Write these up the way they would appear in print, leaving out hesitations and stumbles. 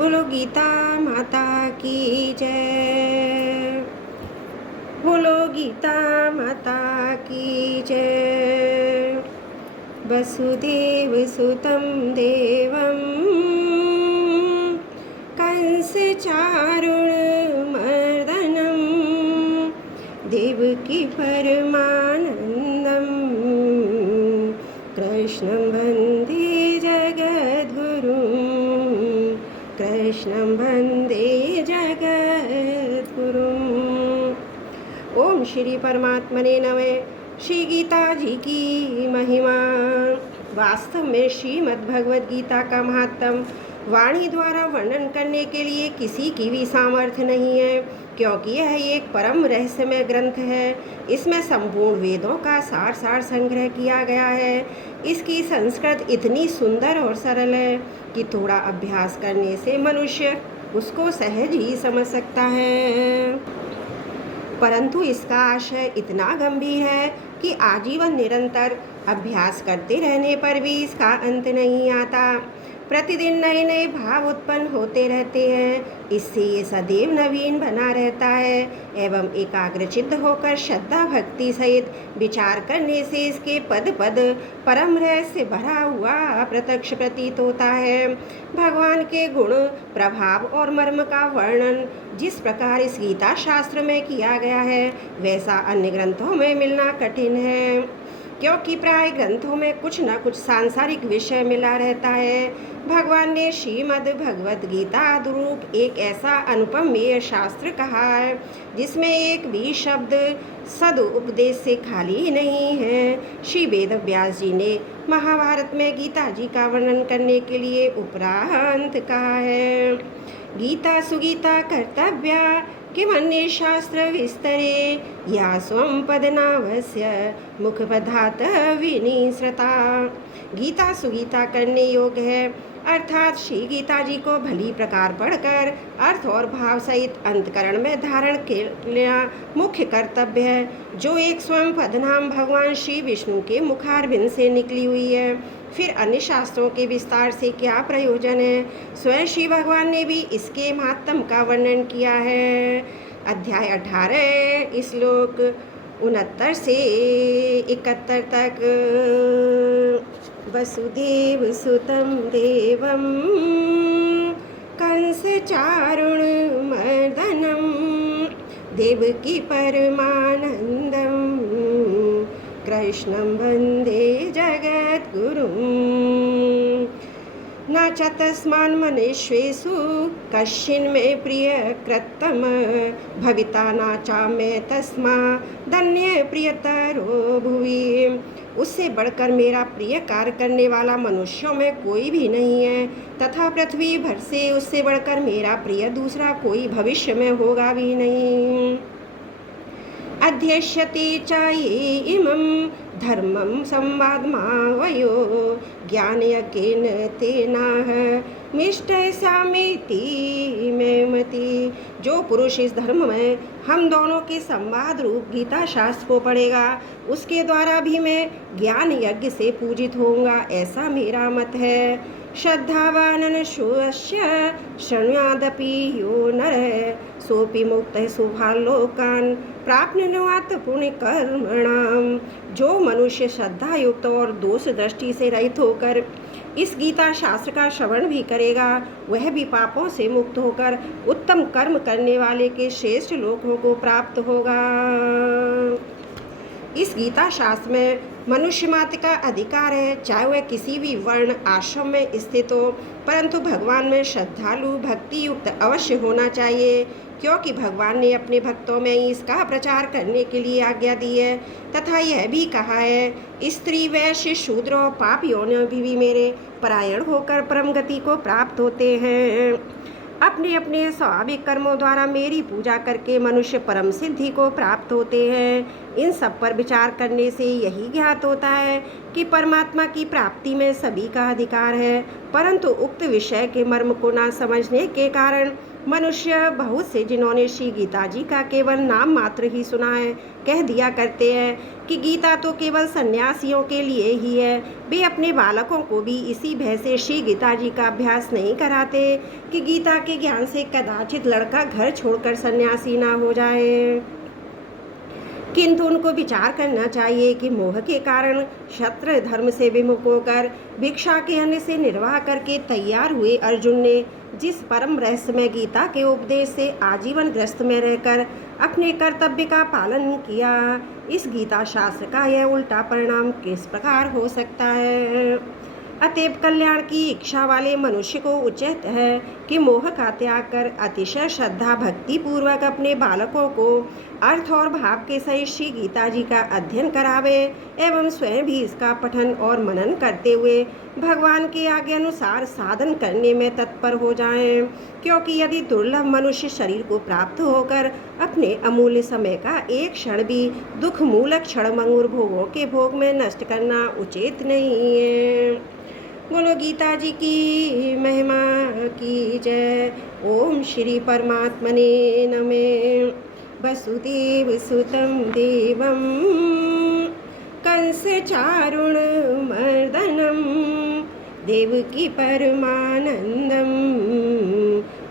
बोलो गीता माता की जय। बोलो गीता माता की जय। वसुदेव सुतं देवं कंस चारुणमर्दनं देवकी परमानन्दं कृष्णं वन्दे जगद्गुरुं कृष्णं वन्दे जगद्गुरुं। ओम श्री परमात्मने नमः। श्री गीता जी की महिमा। वास्तव में श्रीमद् भगवद गीता का महात्म वाणी द्वारा वर्णन करने के लिए किसी की भी सामर्थ्य नहीं है, क्योंकि यह एक परम रहस्यमय ग्रंथ है। इसमें संपूर्ण वेदों का सार संग्रह किया गया है। इसकी संस्कृत इतनी सुंदर और सरल है कि थोड़ा अभ्यास करने से मनुष्य उसको सहज ही समझ सकता है, परंतु इसका आशय इतना गंभीर है कि आजीवन निरंतर अभ्यास करते रहने पर भी इसका अंत नहीं आता। प्रतिदिन नए नए भाव उत्पन्न होते रहते हैं। इससे ये सदैव नवीन बना रहता है एवं एकाग्रचित्त होकर श्रद्धा भक्ति सहित विचार करने से इसके पद पद परम रहस्य भरा हुआ प्रत्यक्ष प्रतीत होता है। भगवान के गुण, प्रभाव और मर्म का वर्णन जिस प्रकार इस गीता शास्त्र में किया गया है, वैसा अन्य ग्रंथों में मिलना कठिन है, क्योंकि प्राय ग्रंथों में कुछ न कुछ सांसारिक विषय मिला रहता है। भगवान ने श्रीमद् भगवद गीता रूप एक ऐसा अनुपमेय शास्त्र कहा है जिसमें एक भी शब्द सदुपदेश से खाली ही नहीं है। श्री वेद व्यास जी ने महाभारत में गीता जी का वर्णन करने के लिए उपरांत कहा है, गीता सुगीता कर्तव्या किमन्य शास्त्र विस्तरे या स्वं पदनावस्य मुखपदात् विनिसृता। गीता सुगीता करने योग्य है, अर्थात श्री गीता जी को भली प्रकार पढ़कर अर्थ और भाव सहित अंतकरण में धारण करना मुख्य कर्तव्य है, जो एक स्वयं पदनाम भगवान श्री विष्णु के मुखारबिंद से निकली हुई है। फिर अन्य शास्त्रों के विस्तार से क्या प्रयोजन है। स्वयं श्री भगवान ने भी इसके महात्म का वर्णन किया है। अध्याय 18 श्लोक 69 से 71 तक। वसुदेव सुतं देवं कंस चारुणमर्दनं देवकी परमानन्दं कृष्णं वन्दे जगद्गुरुं। न च तस्मान् मनुष्येषु कश्चिन्मे प्रियकृत्तम भविता न च मे तस्मादन्य प्रियतरो भुवि। उससे बढ़कर मेरा प्रिय कार्य करने वाला मनुष्यों में कोई भी नहीं है, तथा पृथ्वी भर से उससे बढ़कर मेरा प्रिय दूसरा कोई भविष्य में होगा भी नहीं। अध्यक्ष्यते च ये इमं धर्मं संवादमावयो ज्ञानयज्ञेन तेनाह मिष्टसामीति मे मति। जो पुरुष इस धर्म में हम दोनों के संवाद रूप गीता शास्त्र को पढ़ेगा, उसके द्वारा भी मैं ज्ञान यज्ञ से पूजित होऊंगा, ऐसा मेरा मत है। श्रद्धावानन शोष्य शृणुयादपि यो नरः सोपि मुक्तः शुभालोकान् प्राप्नुयात् पुण्यकर्मणाम्। जो मनुष्य श्रद्धा युक्त और दोष दृष्टि से रहित होकर इस गीता शास्त्र का श्रवण भी करेगा, वह भी पापों से मुक्त होकर उत्तम कर्म करने वाले के श्रेष्ठ लोकों को प्राप्त होगा। इस गीता शास्त्र में मनुष्य मात्र का अधिकार है, चाहे वह किसी भी वर्ण आश्रम में स्थित हो, परंतु भगवान में श्रद्धालु भक्ति युक्त अवश्य होना चाहिए, क्योंकि भगवान ने अपने भक्तों में इसका प्रचार करने के लिए आज्ञा दी है। तथा यह भी कहा है, स्त्री वैश्य शूद्र और पाप योनि भी मेरे परायण होकर परम गति को प्राप्त होते हैं। अपने अपने स्वाभाविक कर्मों द्वारा मेरी पूजा करके मनुष्य परम सिद्धि को प्राप्त होते हैं। इन सब पर विचार करने से यही ज्ञात होता है कि परमात्मा की प्राप्ति में सभी का अधिकार है, परंतु उक्त विषय के मर्म को न समझने के कारण मनुष्य बहुत से जिन्होंने श्री गीता जी का केवल नाम मात्र ही सुना है कह दिया करते हैं कि गीता तो केवल सन्यासियों के लिए ही है। वे अपने बालकों को भी इसी भय से श्री गीता जी का अभ्यास नहीं कराते कि गीता के ज्ञान से कदाचित लड़का घर छोड़कर सन्यासी ना हो जाए। किंतु उनको विचार करना चाहिए कि मोह के कारण क्षत्र धर्म से विमुख होकर भिक्षा के अन्न से निर्वाह करके तैयार हुए अर्जुन ने जिस परम रहस्यमय गीता के उपदेश से आजीवन ग्रस्त में रहकर अपने कर्तव्य का पालन किया, इस गीता शास्त्र का यह उल्टा परिणाम किस प्रकार हो सकता है। अतएव कल्याण की इच्छा वाले मनुष्य को उचित है कि मोह का त्याग कर अतिशय श्रद्धा भक्ति पूर्वक अपने बालकों को अर्थ और भाव के सहित श्री गीता जी का अध्ययन करावे एवं स्वयं भी इसका पठन और मनन करते हुए भगवान के आज्ञा अनुसार साधन करने में तत्पर हो जाएं। क्योंकि यदि दुर्लभ मनुष्य शरीर को प्राप्त होकर अपने अमूल्य समय का एक क्षण भी दुख मूलक क्षणभंगुर भोगों के भोग में नष्ट करना उचित नहीं है। बोलो गीता जी की महिमा की जय। ओम श्री परमात्मने नमः। वसुदेव सुतं देवं कंस चारुण मर्दनं देवकी परमानंदं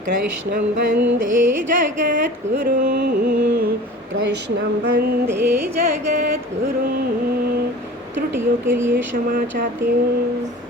कृष्णं वंदे जगद्गुरुं कृष्णं वंदे जगद्गुरुं। त्रुटियों के लिए क्षमा चाहती हूँ।